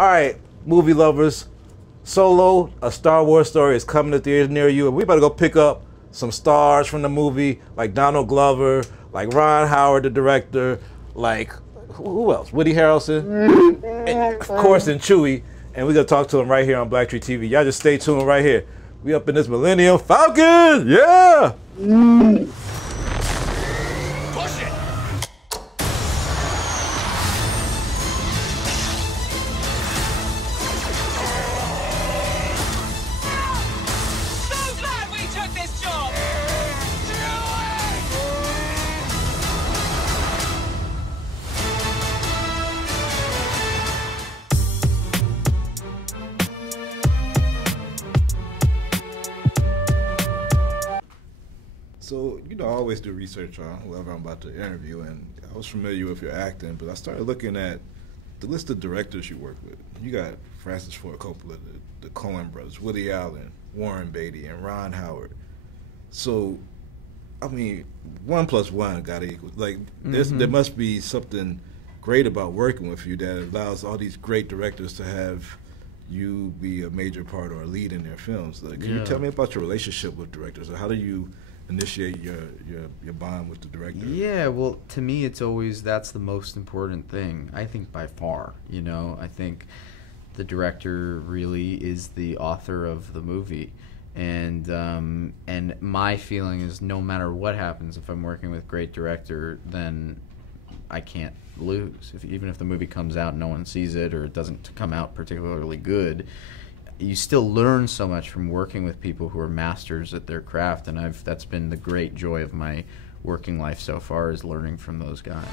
All right, movie lovers, Solo, a Star Wars story is coming to theaters near you, and we better go pick up some stars from the movie, like Donald Glover, like Ron Howard, the director, like who else? Woody Harrelson, and of course, and Chewie. And we're gonna talk to him right here on Black Tree TV. Y'all just stay tuned right here. We up in this Millennium Falcon, yeah. Push it. So, you know, I always do research on whoever I'm about to interview, and I was familiar with your acting, but I started looking at the list of directors you work with. You got Francis Ford Coppola, the Coen brothers, Woody Allen, Warren Beatty, and Ron Howard. So, I mean, 1 + 1 got to equal. Like, there must be something great about working with you that allows all these great directors to have you be a major part or a lead in their films. Like, can you tell me about your relationship with directors, or how do you initiate your bond with the director? Yeah, well, to me, it's always, that's the most important thing, I think, by far. You know, I think the director really is the author of the movie. And my feeling is, no matter what happens, if I'm working with a great director, then I can't lose. Even if the movie comes out and no one sees it, or it doesn't come out particularly good, you still learn so much from working with people who are masters at their craft, and that's been the great joy of my working life so far, is learning from those guys.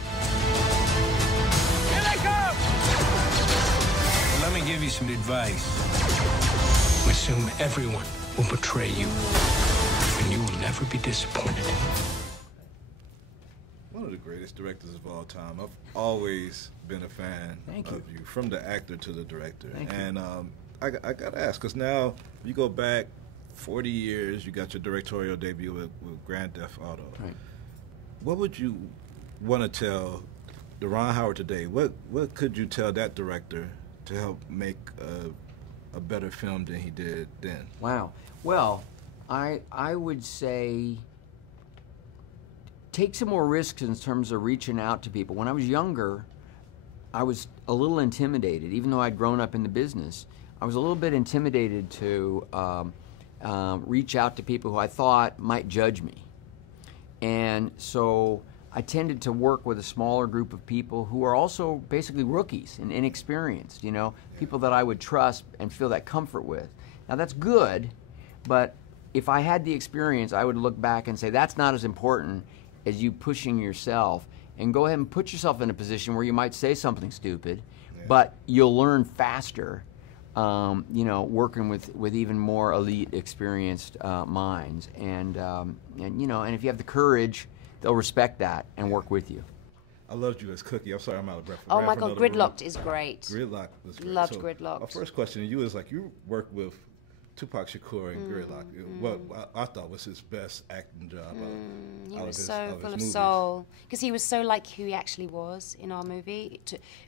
Here they come! Let me give you some advice. Assume everyone will betray you, and you will never be disappointed. One of the greatest directors of all time. I've always been a fan of you, from the actor to the director. And I got to ask, because now you go back 40 years, you got your directorial debut with Grand Theft Auto. Right. What would you want to tell the Ron Howard today? What could you tell that director to help make a better film than he did then? Wow. Well, I would say take some more risks in terms of reaching out to people. When I was younger, I was a little intimidated, even though I'd grown up in the business. I was a little bit intimidated to reach out to people who I thought might judge me. And so I tended to work with a smaller group of people who are also basically rookies and inexperienced, you know, people that I would trust and feel that comfort with. Now that's good, but if I had the experience, I would look back and say that's not as important as you pushing yourself, and go ahead and put yourself in a position where you might say something stupid, but you'll learn faster. You know, working with even more elite, experienced minds, and you know, and if you have the courage, they'll respect that and work with you. I loved you as Cookie. I'm sorry, I'm out of breath. Oh my God, Gridlocked is great. Gridlocked was great. Loved Gridlocked. My first question to you is, like, you worked with Tupac Shakur in Gridlocked. What I thought was his best acting job. He was so full of soul, because he was so like who he actually was in our movie.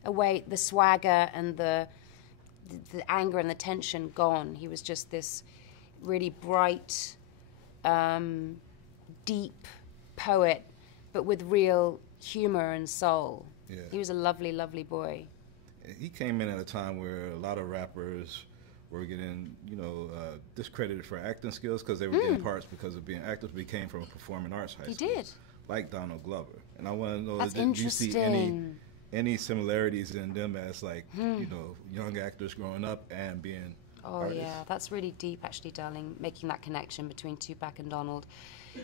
Away the swagger and the anger and the tension gone. He was just this really bright, deep poet, but with real humor and soul. Yeah. He was a lovely, lovely boy. He came in at a time where a lot of rappers were getting, you know, discredited for acting skills because they were getting parts because of being actors, but he came from a performing arts high school. He did. Like Donald Glover. And I want to know, That's do you see any similarities in them as, like, you know, young actors growing up and being artists? Yeah, that's really deep, actually, darling, making that connection between Tupac and Donald.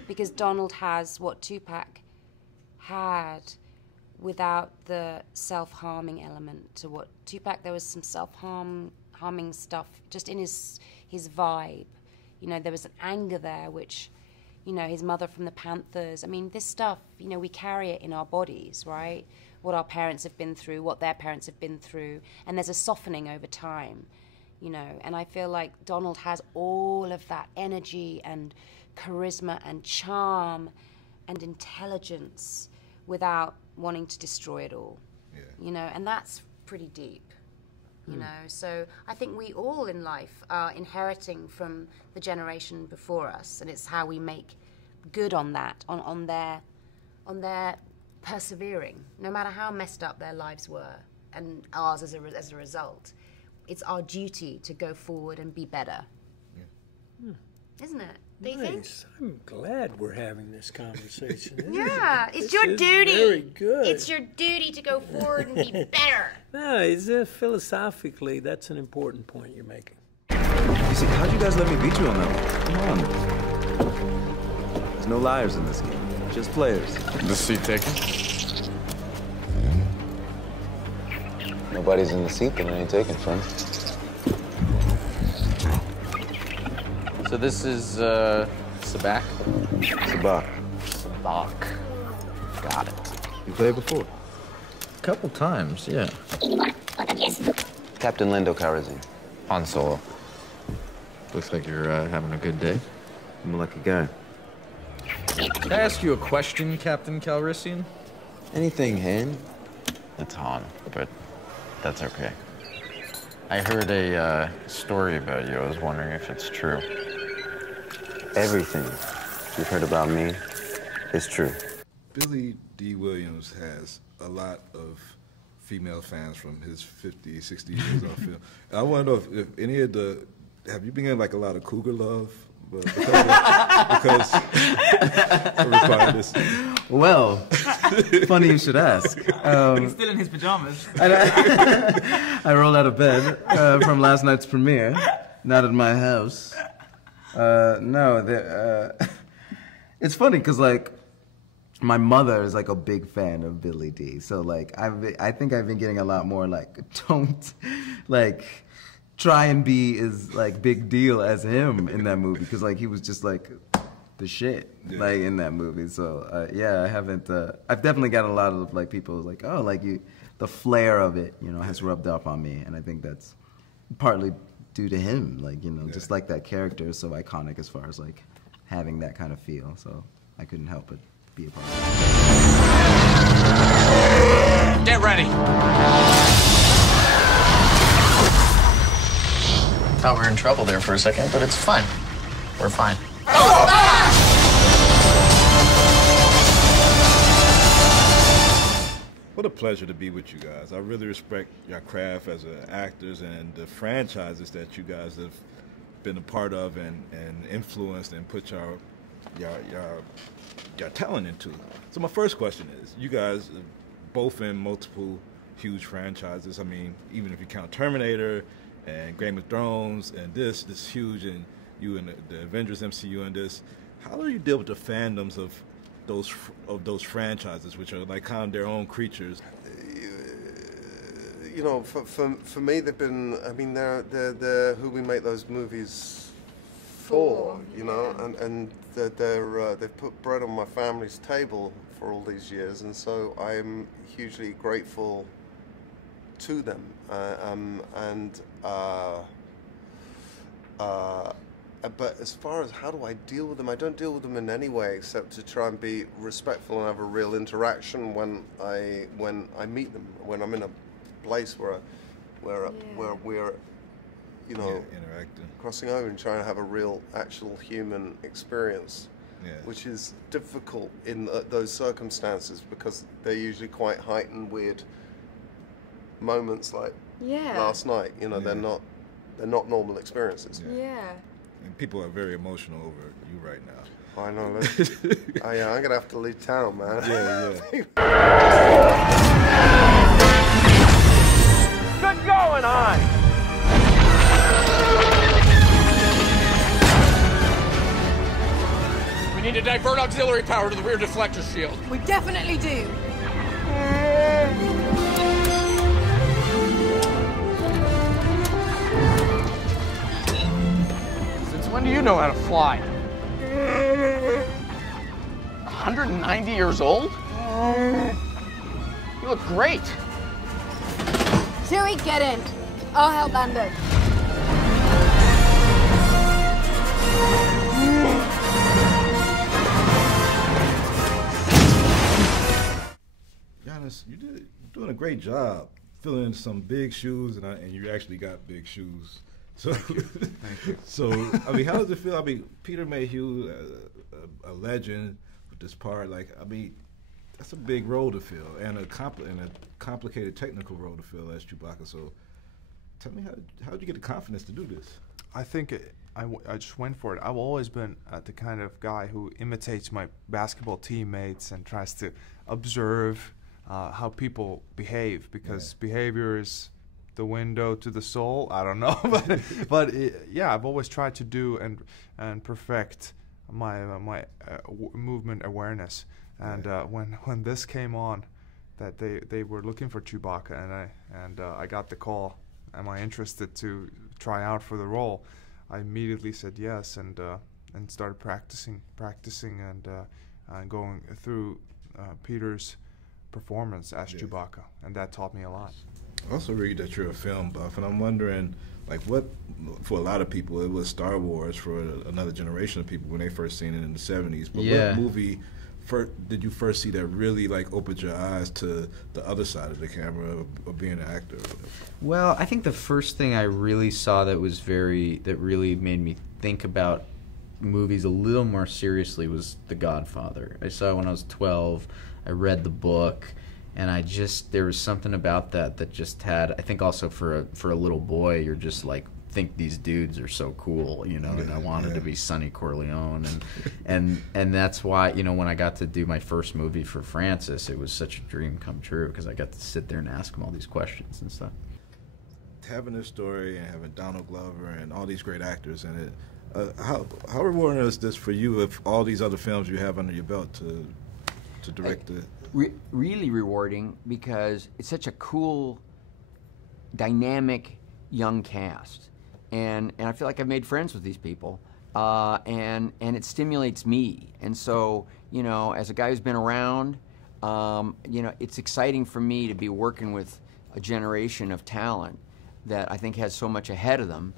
Because Donald has what Tupac had without the self-harming element to what Tupac. There was some self-harming stuff just in his vibe. You know, there was an anger there, which, you know, his mother from the Panthers. I mean, this stuff, you know, we carry it in our bodies, right? What our parents have been through, what their parents have been through, and there's a softening over time, you know. And I feel like Donald has all of that energy and charisma and charm and intelligence without wanting to destroy it all, you know, and that's pretty deep. you know. So I think we all in life are inheriting from the generation before us, and it's how we make good on that, on their persevering, no matter how messed up their lives were, and ours as a result. It's our duty to go forward and be better. Yeah. Isn't it? Do you think? I'm glad we're having this conversation. Yeah, it's your duty. Very good. It's your duty to go forward and be better. No, philosophically, that's an important point you're making. You see, how'd you guys let me beat you on that one? Come on. There's no liars in this game, just players. The seat taken? Nobody's in the seat, then it ain't taken, friend. So this is, Sabak? Sabak. Sabak. Got it. You played before? A couple times, yeah. Captain Lando Calrissian. Han Solo. Looks like you're having a good day. I'm a lucky guy. Can I ask you a question, Captain Calrissian? Anything, Han? It's Han, but that's okay. I heard a story about you. I was wondering if it's true. Everything you've heard about me is true. Billy D. Williams has a lot of female fans from his 50, 60 years on film. I want to know if any of have you been getting like a lot of cougar love? Because require this. Well, funny you should ask. He's still in his pajamas. I rolled out of bed from last night's premiere, not at my house. It's funny because like my mother is like a big fan of Billy D. So like I think I've been getting a lot more like don't like try and be as like big deal as him in that movie because like he was just like the shit like in that movie. So yeah, I haven't. I've definitely got a lot of like people like oh like you the flair of it has rubbed off on me, and I think that's partly due to him, like, just like that character is so iconic as far as like having that kind of feel. So I couldn't help but be a part of it. Get ready. Thought we were in trouble there for a second, but it's fine. We're fine. What a pleasure to be with you guys. I really respect your craft as actors and the franchises that you guys have been a part of and influenced and put your talent into. So my first question is, you guys are both in multiple huge franchises. I mean, even if you count Terminator and Game of Thrones and this huge, and you in the Avengers MCU and this, how do you deal with the fandoms of those franchises, which are like kind of their own creatures? For me, they've been. I mean, they're who we make those movies for. And they've put bread on my family's table for all these years, and so I'm hugely grateful to them. But as far as how do I deal with them, I don't deal with them in any way except to try and be respectful and have a real interaction when I meet them, when I'm in a place where we're interacting, crossing over and trying to have a real actual human experience, which is difficult in those circumstances because they're usually quite heightened, weird moments like last night. They're not normal experiences. And people are very emotional over you right now. I know. I'm gonna have to leave town, man. Good going on. We need to divert auxiliary power to the rear deflector shield. We definitely do. When do you know how to fly? 190 years old? You look great. Chewie, get in. I'll help Lando. Joonas, you're doing a great job filling some big shoes, and you actually got big shoes. So, Thank you. So, I mean, how does it feel? I mean, Peter Mayhew, a legend with this part. Like, I mean, that's a big role to fill, and a complicated technical role to fill as Chewbacca. So, tell me, how did you get the confidence to do this? I think I just went for it. I've always been the kind of guy who imitates my basketball teammates and tries to observe how people behave, because behavior is the window to the soul. I don't know, but yeah, I've always tried to do and perfect my movement awareness. And when this came on, that they were looking for Chewbacca, and I got the call, am I interested to try out for the role? I immediately said yes, and started practicing and going through Peter's performance as Chewbacca, and that taught me a lot. I also read that you're a film buff, and I'm wondering, like, what, for a lot of people, it was Star Wars for another generation of people when they first seen it in the 70s. But what movie did you first see that really, like, opened your eyes to the other side of the camera of being an actor? Well, I think the first thing I really saw that really made me think about movies a little more seriously was The Godfather. I saw it when I was 12. I read the book, and there was something about that just had, I think also for a little boy, you're just like, think these dudes are so cool, you know, and I wanted to be Sonny Corleone, and that's why, you know, when I got to do my first movie for Francis, it was such a dream come true, because I got to sit there and ask him all these questions and stuff. Having this story and having Donald Glover and all these great actors in it, how rewarding is this for you, if all these other films you have under your belt to direct it? Really rewarding, because it's such a cool, dynamic young cast. And I feel like I've made friends with these people, and it stimulates me. And so, you know, as a guy who's been around, you know, it's exciting for me to be working with a generation of talent that I think has so much ahead of them,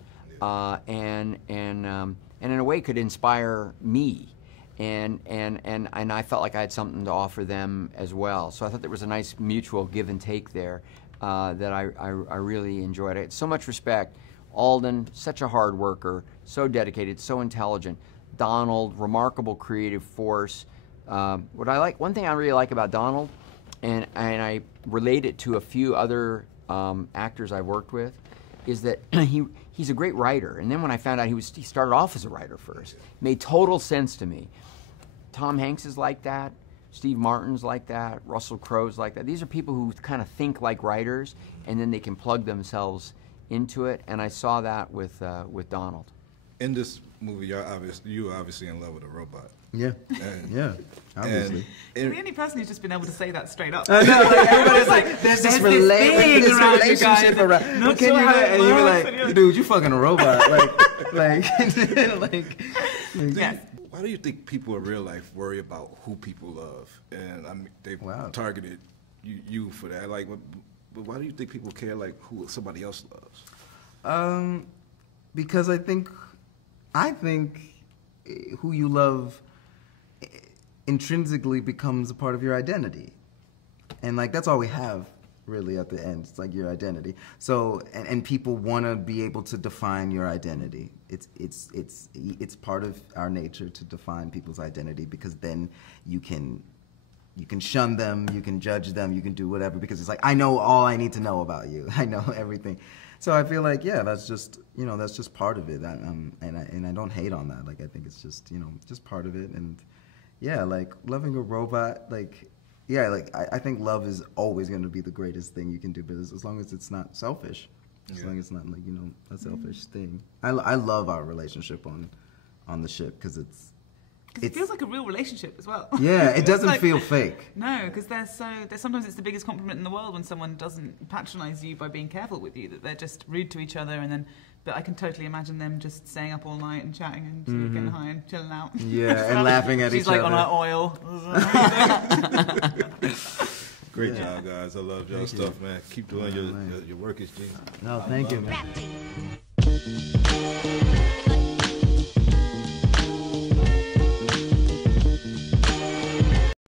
and in a way could inspire me. And I felt like I had something to offer them as well. So I thought there was a nice mutual give and take there that I really enjoyed. I had so much respect. Alden, such a hard worker, so dedicated, so intelligent. Donald, remarkable creative force. One thing I really like about Donald, and I relate it to a few other actors I've worked with, is that he's a great writer. And then when I found out he started off as a writer first, it made total sense to me. Tom Hanks is like that. Steve Martin's like that. Russell Crowe's like that. These are people who kind of think like writers, and then they can plug themselves into it. And I saw that with Donald. In this movie, you were obviously in love with a robot. Yeah, yeah, obviously. You're the only person who's just been able to say that straight up. I know, like, everybody's like, there's this relationship around. Not Can sure you how and it you're works, like, dude, you fucking a robot. like. Yes. Why do you think people in real life worry about who people love? And I mean, they've targeted you for that. Like, but why do you think people care, like, who somebody else loves? Because I think who you love intrinsically becomes a part of your identity, and like that's all we have really at the end. It's like your identity. So and people want to be able to define your identity. It's part of our nature to define people's identity, because then you can shun them, you can judge them, you can do whatever, because it's like, I know all I need to know about you. I know everything. So I feel like, yeah, that's just, you know, that's just part of it. And I don't hate on that. Like, I think it's just, you know, just part of it. And yeah, like loving a robot, like, yeah, like I think love is always going to be the greatest thing you can do, but as long as it's not selfish, as long as it's not like, you know, a selfish thing. I love our relationship on the ship, because it feels like a real relationship as well. Yeah, it doesn't feel fake. No, because sometimes it's the biggest compliment in the world when someone doesn't patronize you by being careful with you, that they're just rude to each other, but I can totally imagine them just staying up all night and chatting and sort of getting high and chilling out. Yeah, and laughing at each other. She's like on her oil. Great job, guys. I love y'all stuff, man. Keep doing your work, is genius. No, thank you, man.